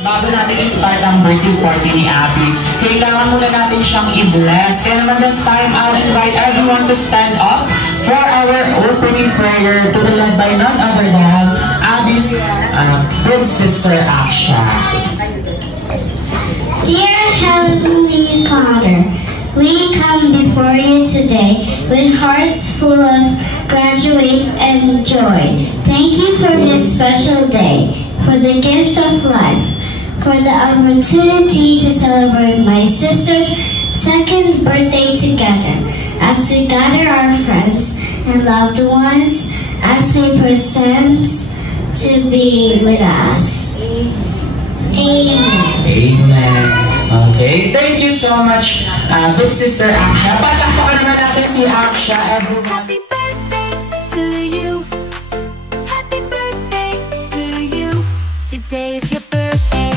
Bago natin i-start ang birthday party ni Abby, kailangan muna natin siyang i-bless. Kaya naman this time, I'll invite everyone to stand up for our opening prayer to be led by none other than Abby's big sister, Aksha. Dear Heavenly Father, we come before you today with hearts full of gratitude and joy. Thank you for this special day, for the gift of life, for the opportunity to celebrate my sister's second birthday together, as we gather our friends and loved ones, as we present to be with us. Amen. Amen. Okay, thank you so much, big sister Aksha. Palakpakan naman natin si Aksha, everyone. Happy birthday to you. Happy birthday to you. Today is your birthday.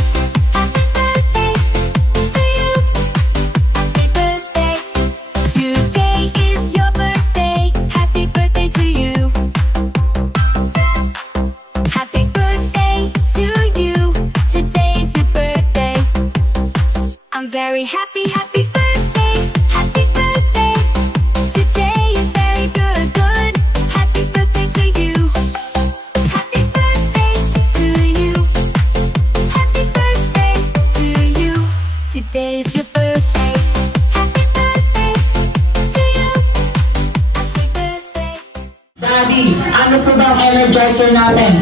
Happy birthday to you. Happy birthday. Today is your birthday. Happy birthday to you. Happy birthday to you. Today is your birthday. I'm very happy, happy birthday. Happy birthday. Today is very good, good. Happy birthday to you. Happy birthday to you. Happy birthday to you. Today is your birthday. Happy birthday to you. Happy birthday. Daddy, ano po ba ang energizer natin?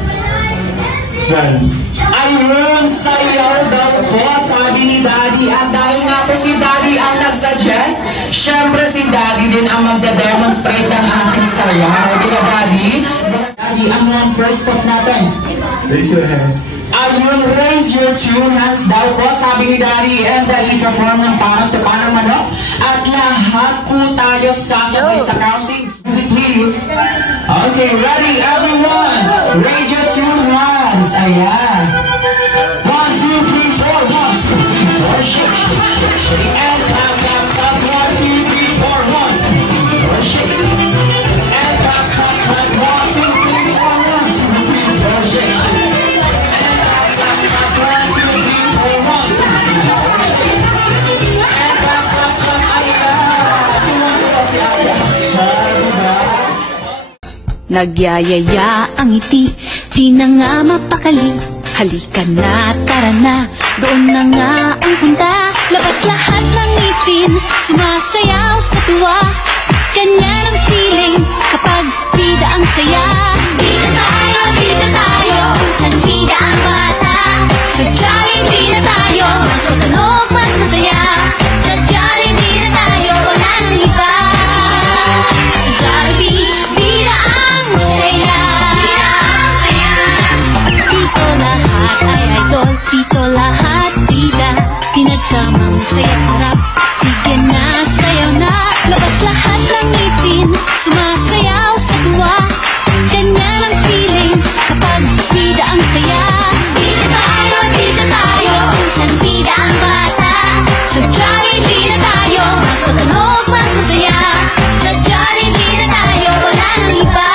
Dance. Ayun, sayaw daw po, sabi ni Daddy. At dahil nga po si Daddy ang nag-suggest, syempre si Daddy din ang magda-demonstrate ng ating sayaw. Di ba, Daddy? Daddy, ano ang first step natin? Raise your hands. Ayun, raise your two hands daw po, sabi ni Daddy. And i-perform ng parang tuka ng manok. At lahat po tayo sasabay sa counting. Music please. Okay, ready everyone? Raise your two hands. Ayan. 1, 2, 3, 4. 1, 2, 3, 4. Shake, shake, shake, shake. And clap, clap, clap. 1, 2, 3, 4. 1, 2, 3, 4. Shake. And clap, clap, clap. 1, 2, 3, 4. 1, 2, 3, 4. Shake, shake. And clap, clap, clap. 1, 2, 3, 4. 1, 2, 3, 4. Shake. And clap, clap, clap. Ayan. Tumatawa si Aksha, diba? Nagyayaya ang ngiti, di na nga mapakali. Halika na, tara na, doon na nga ang punta. Labas lahat ng ngipin, sumasayaw sa tuwa. Ganyan ang feeling kapag bida ang saya. Bida tayo, kung saan bida ang bata. Sa Jollibee na tayo, mas matunog, mas masaya. Sa Jollibee na tayo, wala nang iba. Sa Jollibee, bida ang saya. Dito lahat ay idol, dito lahat bida. Pinagsamang saya't sarap, sige na, sayaw na. Labas lahat ng ngipin, sumasayaw sa tuwa. Ganyan ang feeling kapag bida ang saya. Bida tayo, kung saan bida ang bata. Sa Jollibee na tayo, mas matunog, mas masaya. Sa Jollibee na tayo, wala nang iba.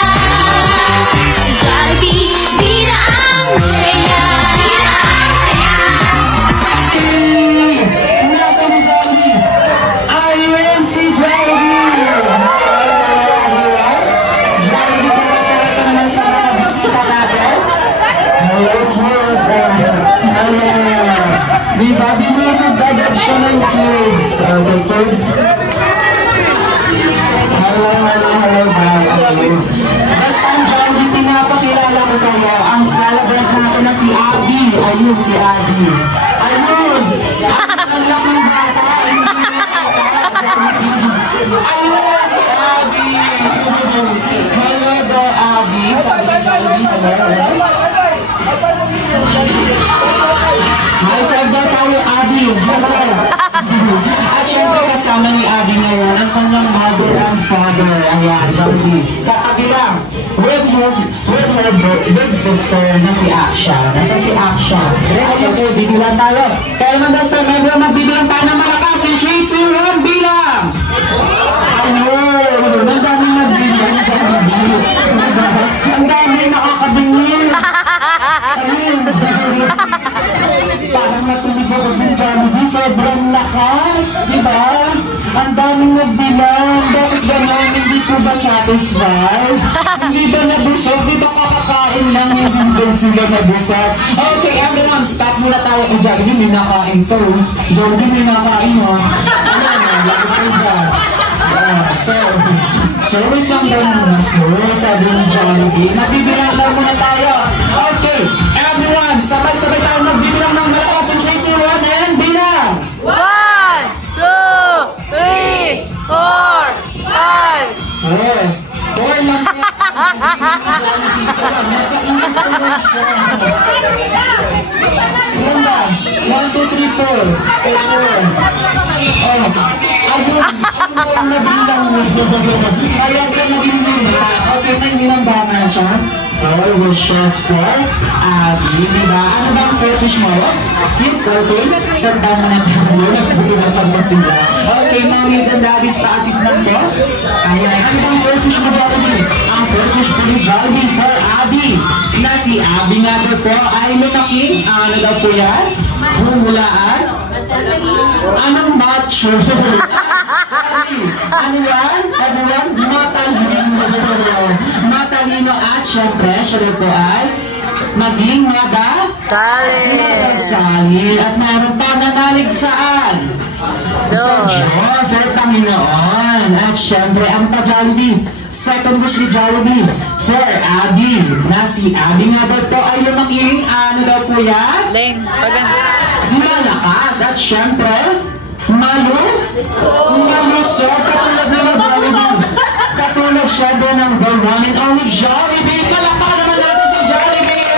Sa Jollibee, bida ang saya. Nasa si Jollibee. Ayun si Jollibee. Jollibee ka na talaga naman sa mga bisita natin. Hello, kids. Di ba, binibigay siya ng kids. Okay, kids. Hello, basta ang Jollibee, pinapakilala ko sa iyo. Ang celebrant natin na si Abby. Ayun, si Abby. Ayun! Ang laking bata! Ayun, si Abby! Hello daw, Abby. Sabi ni Jollibee, hello. Hi, friend daw tayo, Abby. Hello. At syempre kasama ni Abby ngayon ang kanyang mother and father. Ayan, Jollibee. Sa kabila, with her big sister na si Aksha. Nasa si Aksha. Okay, bibilang tayo. Kaya naman daw sa member, magbibilang tayo ng malakas. In 3, 2, 1, bilang! Ayun! Ang daming nagbilang. Ang daming nakakabingin. Ayun! Parang natulog ako ng Jollibee, sobrang lakas, di ba? Ang daming nagbilang, bakit gano'n? Hindi po ba satisfied? Hindi ba nabusog? Di ba kakakain lang yung daw sila nabusog? Okay, everyone, stop muna tayo kung Jollibee, may nakain to. Jollibee, may nakain mo. Ano, lagi ko dyan. So wait lang daw muna, sabi ng Jollibee. Magbibilang daw muna tayo. Okay, everyone, sabay-sabay tayo magbibilang ng malakas. 3, 2, 1, and bilang! 1, 2, 3, 4, 5. 4 lang siya. Nakaisip ko lang siya. Ilan ba? 1, 2, 3, 4. Ayun, nabilang mo. Ayun ka nabilang mo. Okay, may nilang ba siya? 4 wishes for Abby, diba? Ano ba ang first wish mo? Kids, okay? Sanda mo na tayo. Nagpapagod mo sila. Okay, mommies and daddies, pa-assist lang po. Ayan, ano ba ang first wish mo, Jollibee? Ang first wish po ni Jollibee for Abby. Na si Abby nga po ay lumaking. Ano daw po yan? Humulaan? Anong macho? Ano yan? Everyone? Matalino. Matalino at syempre, siya po ay maging magasalin. At mayroon pa nanalig saan? Sa Diyos or Panginoon. At syempre, ang pa-Jollibee. Second wish ni Jollibee for Abby. Na si Abby nga po ay lumaking. Ano daw po yan? Malakas. At syempre, malusog. Katulad na ng Jollibee. Katulad siya doon ng the one and only Jollibee. Palakpakan naman natin si Jollibee.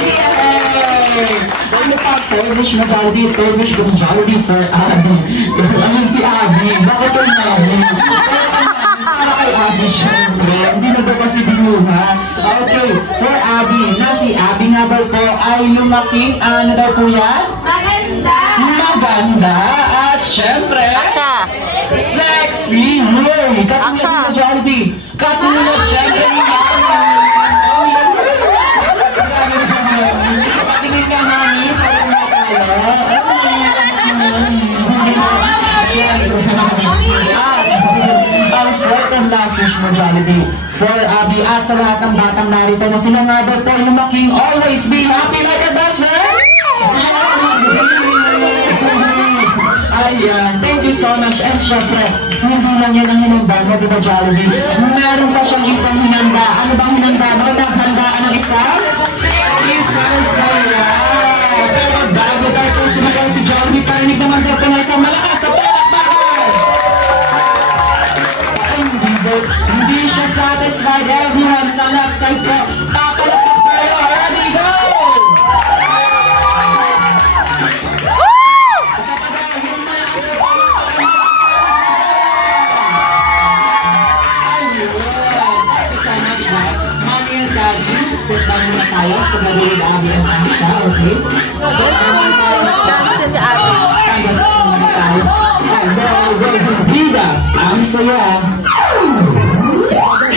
Yay! Ano pa? Third wish mo, Jollibee. Third wish ko ng Jollibee for Abby. Anong si Abby? Bakit yung Abby? Para kay Abby, syempre. Hindi na daw kasi binuha. Okay, for Abby. Na si Abby nga ba po ay lumaking. Ano daw po yan? Maganda. At syempre, sexy. Hey, katulad ng Jollibee. Katulad syempre ni patingin ka, mami. Parang na tayo. Ang fourth and last wish mo, Jollibee, for Abby at sa lahat ng batang narito na sila nga ba po lumaking always be happy like a best friend? Ayan, thank you so much. And syempre, hindi lang yan ang hinanda mo, di ba, Jollibee? Meron pa siyang isang hinanda. Ano bang hinanda mo? Naghandaan ng isang saya. Pero bago tayo po sumagal si Jollibee, parinig naman daw po na isang malakas na palakpakan. Hindi siya satisfied, everyone. Sa left side ko, papalakpak tayo. Ready, go! Sit down muna tayo. Pagdali na Abby ang kanya siya, okay? So, si Abby. Pagdasal muna tayo. Bida, ang saya. Saya.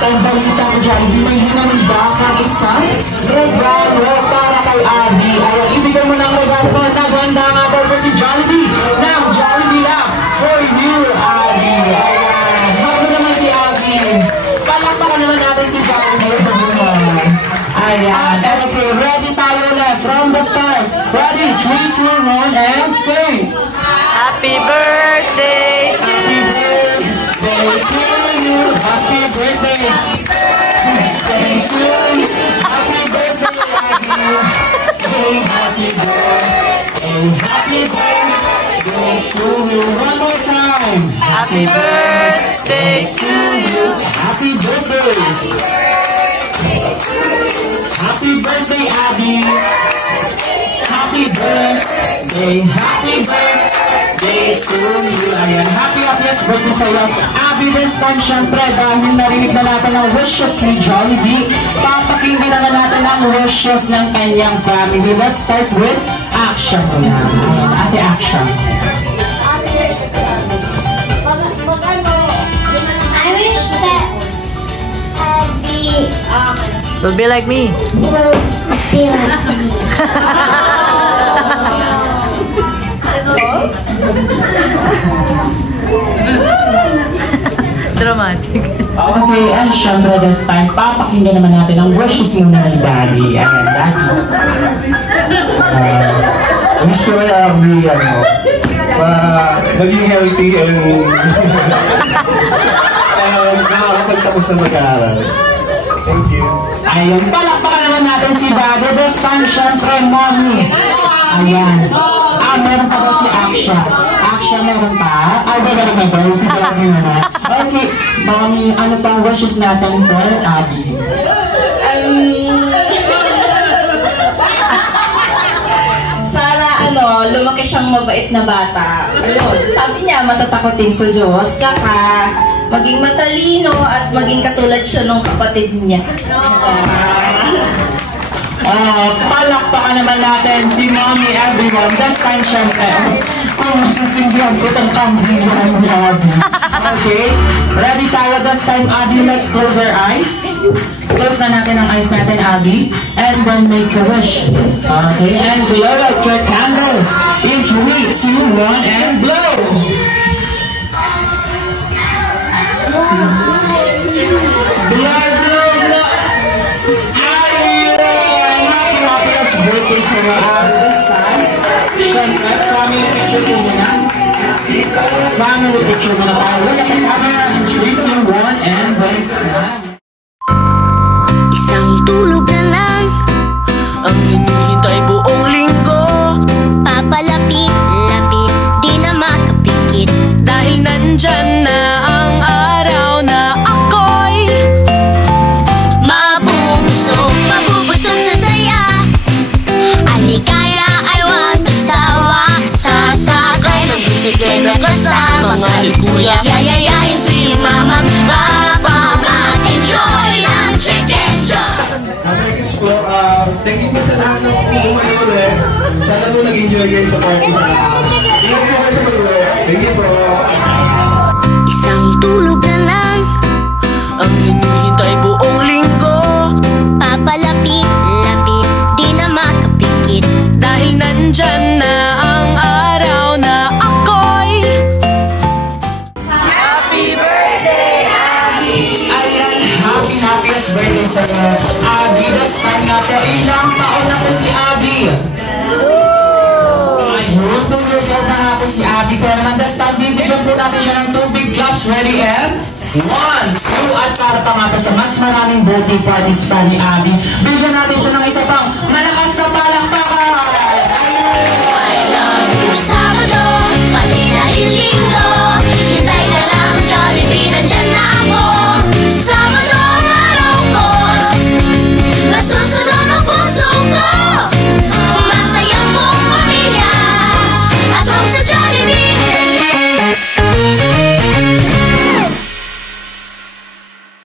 time balita ko Jollibee, may hinanda kang isang regalo para kay Abby. Ayaw, ibigay mo ng regalo mo. Naghanda nga daw po si Jollibee ng Jollibee app for you, Abby. Ayan, hago naman si Abby. Palakpakan naman natin si Jollibee. Ayan, okay, ready tayo ulit from the start. Ready, 3, 2, 1, and say Happy birthday to you. Happy birthday to you. Happy birthday, Abby. Happy birthday, happy birthday to you. One more time. Happy birthday to you. Happy birthday. Happy birthday, Abby. Happy birthday, happy birthday to you. Ayan, happiest birthday sa'yo. Abby, this time, syempre, dahil narinig na natin ang wishes ni Jollibee, papakinggan naman natin ang wishes ng kanyang family. Let's start with Action muna. Ayan, Ate Action. I wish that Abby Will be like me. will be like me. Dramatic. Okay, and syempre this time, papakinggan naman natin ang wishes muna ni Daddy. Ayan, Daddy. Wish ko kay Abby, maging healthy and nakakapagtapos na mag-aaral. Thank you. Ayun, palakpakan naman natin si Daddy. This time, syempre, Mommy. Ayan. Meron pa daw si Aksha. Aksha, meron pa? Meron pa daw. Si Daddy naman. Okay, Mommy, ano pang wishes natin for Abby? Sana lumaki siyang mabait na bata. Ayun, sabi niya matatakotin sa Diyos, tsaka maging matalino at maging katulad siya nung kapatid niya. Palakpakan naman natin si Mommy, everyone. This time, syempre, kung masusindihan ko itong kambihan ni Abby. Okay? Ready tayo this time, Abby? Let's close our eyes. Close na natin ang eyes natin, Abby. And then make a wish. Okay? And blow out your candles. In 3, 2, 1, and blow! Blow, blow, blow! Birthday sa Abby this time. Siyempre, family picture ko muna. Family picture muna tayo. Look at the camera in 3, 2, 1, and raise flag. Isang tulog na lang ang hinihintay buong linggo. Papalapit-lapit, di na makapikit. Dahil nandyan na ang araw na ako'y Mabubusog, mabubusog sa saya. Aligaya ay wag asawa. Sasakay ng bisikleta kasama Mga likuya, Yayayain si mamang mapag-enjoy ng chicken joy. Message po, thank you po sa lahat ng bumalik ulit. Sana po nag-enjoy kayo sa party sa lahat. Ingat po kayo sa pag-uwi. Thank you po. Isang tulog na lang ang hinihintay buong linggo. Papalapit-lapit, di na makapikit. dahil nandyan na ang araw na ako'y Ayan, happiest birthday sa iyo. Abby, this time nga po, ilang taon na po si Abby? Ayun, 2 years old na nga po si Abby. Pero naman this time, bibigyan po natin siya ng 2 big claps. Ready, and 1, 2, at para pa nga po sa mas maraming birthday parties pa ni Abby, bigyan natin siya ng isa pang malakas na palakpakan! Sabado, pati na rin linggo. Hintay ka lang, Jollibee, nandyan na ako.